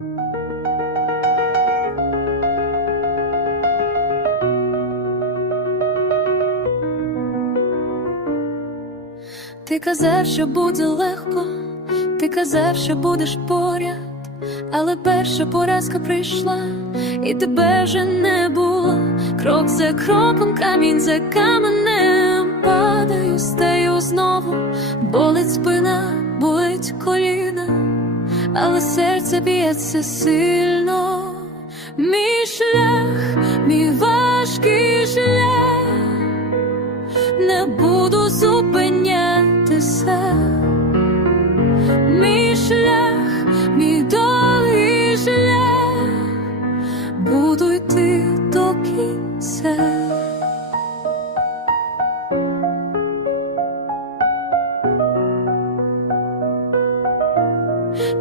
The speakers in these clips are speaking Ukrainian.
Ти казав, що буде легко, ти казав, що будеш поряд, але перша поразка прийшла, і тебе вже не було. Крок за кроком, камінь за каменем падаю, стаю знову, болить спина, болить коліна, але серце б'ється сильно. Мій шлях, мій важкий шлях не буду зупинятися.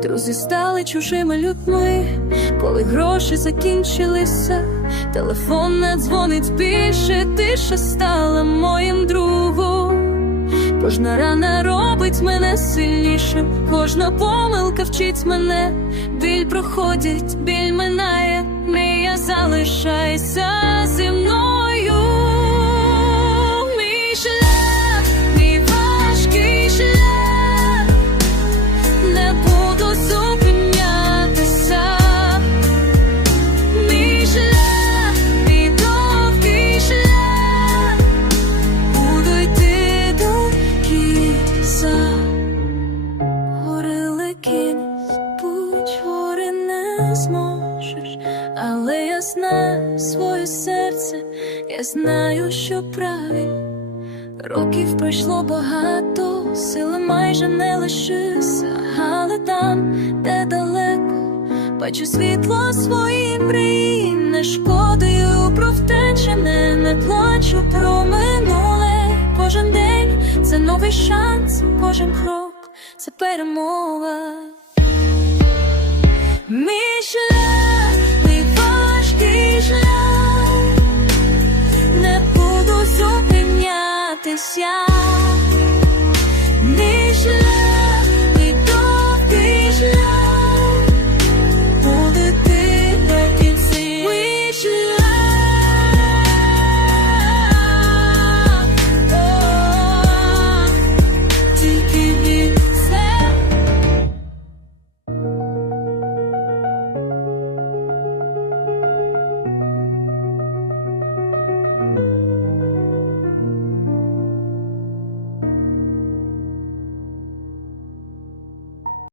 Друзі стали чужими людьми, коли гроші закінчилися, телефон не дзвонить більше, тиша стала моїм другом. Кожна рана робить мене сильнішим, кожна помилка вчить мене, біль проходить, біль минає, мрія залишайся зможеш, але я знаю своє серце, я знаю, що правильно. Років пройшло багато, сили майже не лишився, але там, де далеко, бачу світло свої мрії, не шкодою про втечене, не плачу про минуле. Кожен день це новий шанс, кожен крок це перемога. Мій